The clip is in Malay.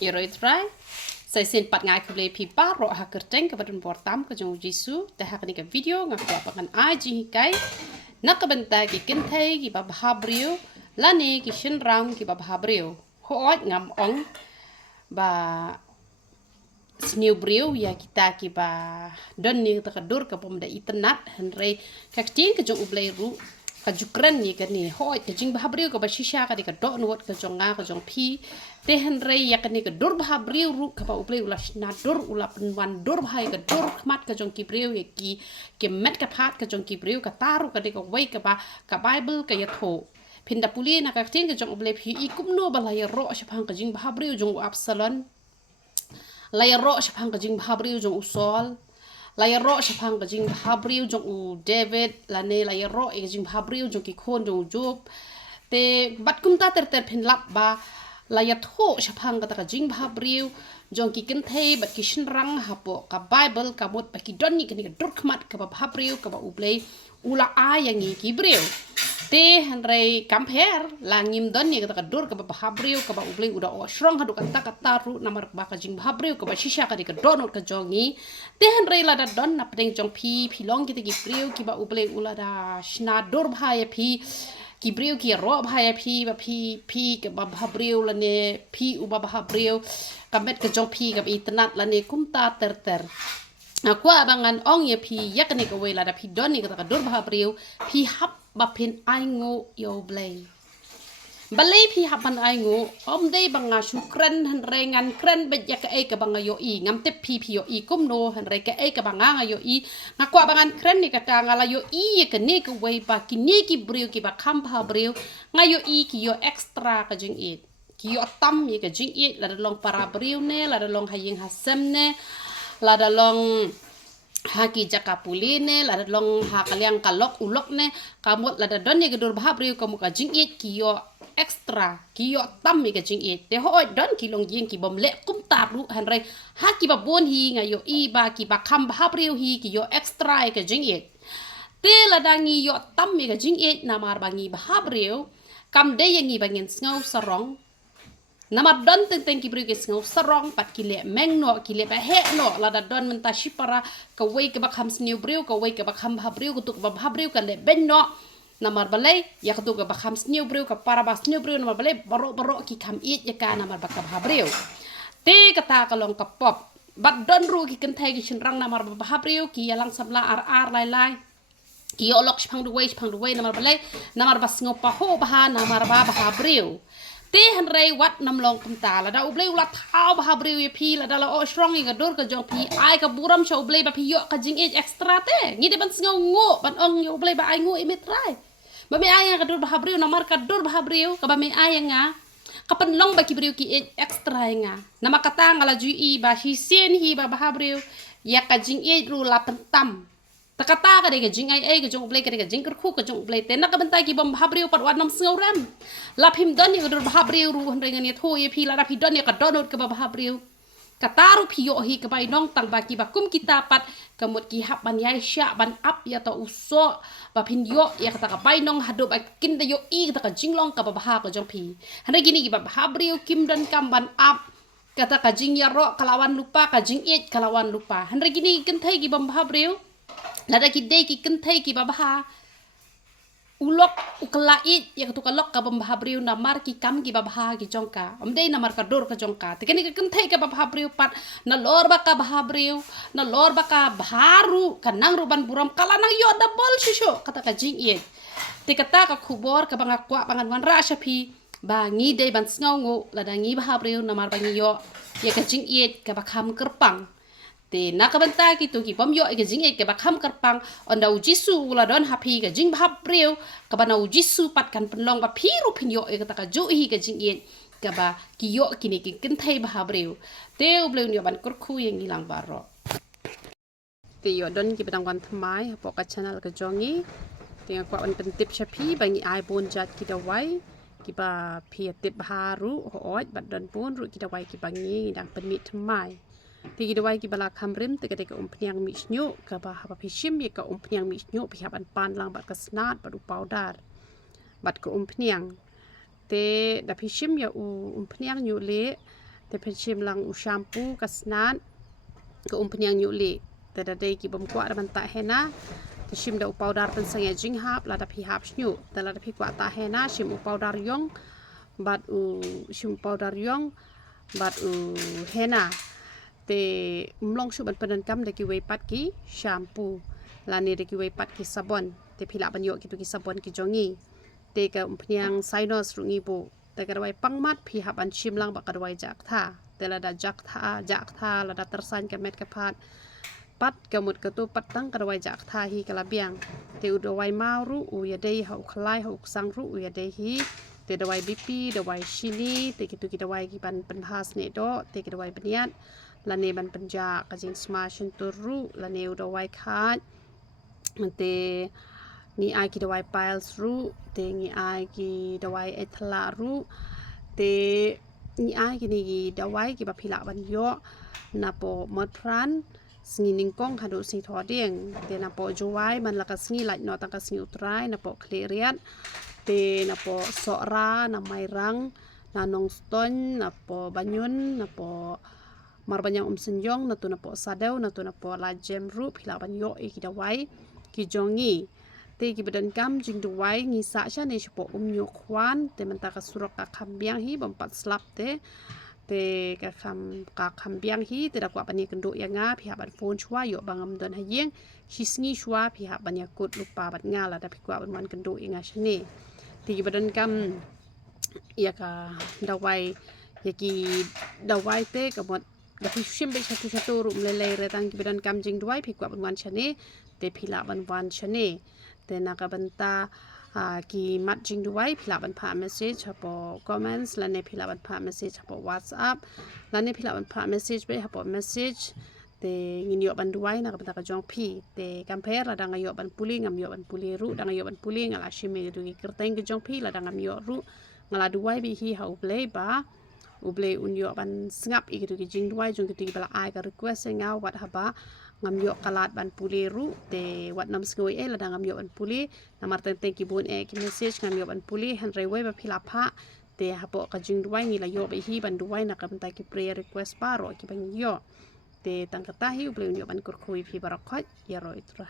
Rồi try saya sen pat ngai kuble pi paro ha kerteng ke badun portam ke jong jisu te ha ke video ngak kwa pakan aji kai nak benta ki kenthai ki bhabriew lani ki shinrang ki bhabriew hoot ngam ong ba snewbrew ya kita ki ba don ni ta kadur ka pom da itnat henre kaktin ke jong ublei ru ka jukran ni ka ni hoot ke jing bhabriew ka ba shisha ka di ka do nuot ka jong nga ka jong pi te henre ya ka ni ka dur bhabriew ru ka ba ublei ula na dur ula penwan dur bhai ka dur khmat ka jong ki brew ya ki met ka phat ka jong ki brew ka taru ka di ka wei ka ba ka bible ka ya tho pinda puli na ka tin ka jong ublei pi i kumno ba la ya ro shapang ka jing bhabriew jong absalon Laya ro shapang ka jing bhabriew jong usol laya ro shapang ka jing bhabriew jong u David lane laya ro e jing bhabriew jong ki khon jong Job te bat kum ta ter phin lap ba laya tho shapang ka ta jing bhabriew jong ki kenthei bat ki shinrang hapo ka Bible ka mot ba ki donni ka ni ka durkhmat ka ba bhabriew ka ba ublei ula a yang ki brew te hanrei compare langim don ni kata dur ka bhabriew ka ba ublei uda o shrong hadu kata kata ru namar ba ka jing bhabriew ka ba shisha ka di ka donot ka jongi te hanrei la da don na pdeng jong pi long kita ki brew ki ba ublei ula da shna dur bhaya pi ki brew ki ro bhaya pi ba pi ka ba bhabriew la ne pi u ba bhabriew ka met ka jong pi ka itnat la ne kumta ter aku abangan ong ya pi yak ni ka wela da pi don ni ka dur bhabriew pi hap ba pin aingo yo blei balai pi hapan aingo om dei banga shukran han rengan kran be yak e ka banga yo i ngam te pi yo i kum no han re ka e ka banga yo i ngakwa bangan kran ni kata ngala yo i ka ne ka wei ba ki ne ki brew ki ba kham bhabriew ngayo i ki yo extra ka jing i ki yo tam ye ka jing i la long para brew ne la long haying hasem ne la long haki jakapuli ne la long ha kaliang kalok ulok ne kamut la don ne gedur bhabriew kamu ka jingit kiyo extra kiyo tam mi ka jingit te ho don ki long jing ki bom le kum ta ru han re haki ba bon hi nga yo i ba ki ba kham bhabriew hi kiyo extra ka jingit te la dangi yo tam mi ka jingit na mar bangi bhabriew kam de yangi bangin ngau sarong Nama don tentang kibri kes ngau sarong pat kile meng no kile ba he no la da don menta shipara ka wei ka bakham snewbrew ka wei ka bakham bhabriew kutuk ba bhabriew ka le ben no namar balai ya kutuk ka bakham snewbrew ka para ba snewbrew namar balai baro ki kham it ya ka namar ba ka bhabriew te kata ka long ka pop bat don ru ki kenthai ki shinrang namar ba bhabriew ki yalang samla ar lai ki olok shpang du wei namar balai namar ba sngo pa ho ba namar ba bhabriew te hanrei wat nam long kumta la da ublei ula thaw bhabriew ye pi la da la o strong ga dor ka jong pi ai ka buram sha ublei ba pi yo ka jing age extra te ngi de ban sngo ngo ban ong yo ublei ba ai ngo imetrai ba me ai ga dor bhabriew namar ka dor bhabriew ka ba me ai nga ka pan long ba ki brew ki age extra nga nama kata ngala ju i ba hi sen hi ba bhabriew ya ka jing age ru la pentam takata ka de jing ai ka jong ublei ka de jing ku ka jong ublei te na ka bentai ki bom bhabriew pat wat nam sngo ram la phim don ni ka dur bhabriew ru han rengan ni tho ye phi la da phi don ni ka donot ka bhabriew ka taru phi yo hi ka bai nong tang ba ki ba kum kita pat kamut ki hap ban yai sha ban up ya ta uso ba phin yo ya ka ta ka bai nong haduh ba kin da yo i ka jing long ka ba ka jong phi han gini ki ba bhabriew kim don kam ban up kata ka jing ya ro kalawan lupa ka jing it kalawan lupa han gini ken thai ki bom bhabriew lada ki dei ki kenthai ki babaha ulok uklait ya tu kalok ka bhabriew namar ki kam ki babaha ki jongka amdei namar ka dor ka jongka te keni ka kenthai ka bhabriew pat na lor ba ka bhabriew na lor ba ka bharu kanang ruban buram kala nang yo double shisho kata ka jing ye te kata ka khubor ka banga kwa bangan wan ra shapi ba ngi dei ban sngongo lada ngi bhabriew namar ba ngi yo ya ka jing ye ka bakham kerpang te nakabanta ki tu ki bom yo ke jing e ke bakham karpang onda ujisu ula don happy ke jing bhabriew ka bana ujisu pat kan penlong ba phiru phin yo e ka ta ju hi ke jing e ka ba ki yo kini ki kenthai bhabriew te ubleu ni ban kurkhu yang hilang baro te yo don ki badang wan thmai po ka channel ka jongi te kwa on pen tip shapi bangi ai bon jat ki dawai ki ba phi tip haru ho oj bad don pun ru ki dawai ki bangi dang pen mit thmai Tigi dawai ki bala kamrim tega tega umpniang misnyu ka ba haba pishim ye ka umpniang misnyu pi haban pan lang bat ka snat bat powder bat ka umpniang te da pishim ya umpniang nyu le te penchim lang u shampoo kasnat ke peniang nyuli te dai ki bom kwa ban ta hena te shim da u powder pen sang jing hap la da phi hap snyu te la da phi kwa ta hena shim u powder yong bat u shim powder yong bat u hena te mlong shu ban pen kam de ki wei pat ki shampoo la ni de ki wei pat ki sabon te phila ban yo ki tu ki sabon ki jongi te ka peniang sinus ru ngi bu te ka dawai pangmat phi hap an shim lang ba ka dawai jak tha te la da jak tha la da tersan ka met ka phat pat kamut ka tu pat tang ka dawai jak tha hi ka la biang te u dawai mau ru u ya dei hau khlai hau sang ru u ya dei hi te dawai bp dawai shini te ki tu ki dawai ki ban penhas ne do te ki dawai beniat la ne ban penja ka jing smash tu ru la ne u dawai khat te ni ai ki dawai piles ru te ni ai ki dawai ethla ru te ni ai ki ni dawai ki ba phila ban yo na po mot pran sngi ningkong haduh sing thaw ding te na po juwai man la ka sngi lait no ta ka sngi utrai na po kleriat te na po sora na mai rang na nong ston na po banyun na po mar banyang senjong na tu na po sadau na tu na po la gem ru phila ban yo ki dawai ki jongi te ki badan kam jing dawai ngi sa sha ne po nyo khwan te man ta ka surok ka khambiang hi bom pat slap te ka khambiang hi te da kwa pani kendo ya nga phi ban phone chwa yo bangam don ha yeng hisngi chwa phi ban ya kut lupa bat nga la da phi kwa ban man kendo inga shane te ki badan kam ya ka dawai ya ki dawai te ka mot da phi shim be chatu rum le re tang ki badan kam jing dawai phi kwa ban wan shane te phila ban wan shane te na ka banta ki mat jing dawai phila ban pha message hapo comments la ne phila ban pha message hapo whatsapp la ne phila ban pha message be hapo message te ngin yo ban dawai na ka banta ka jong phi te compare la dang yo ban puli ngam yo ban puli ru dang yo ban puli ngala shime du ki kerteng ke jong phi la dang ngam yo ru ngala dawai bi hi ha u blei ba u blei un yo ban ngap i ki jing dawai jong ki bala ai ka request nga wat haba ngam yo kalat ban puli ru te wat nam skoi la dang ngam yo ban puli namar teng ki bun ki message ngam yo ban puli han rewai ba phila pha te hapo ka jing dawai ngi la yo ba hi ban dawai na ka banta ki prayer request paro ki ban yo te tang kata hi u blei un yo ban kur khui phi barakhot ya ro itra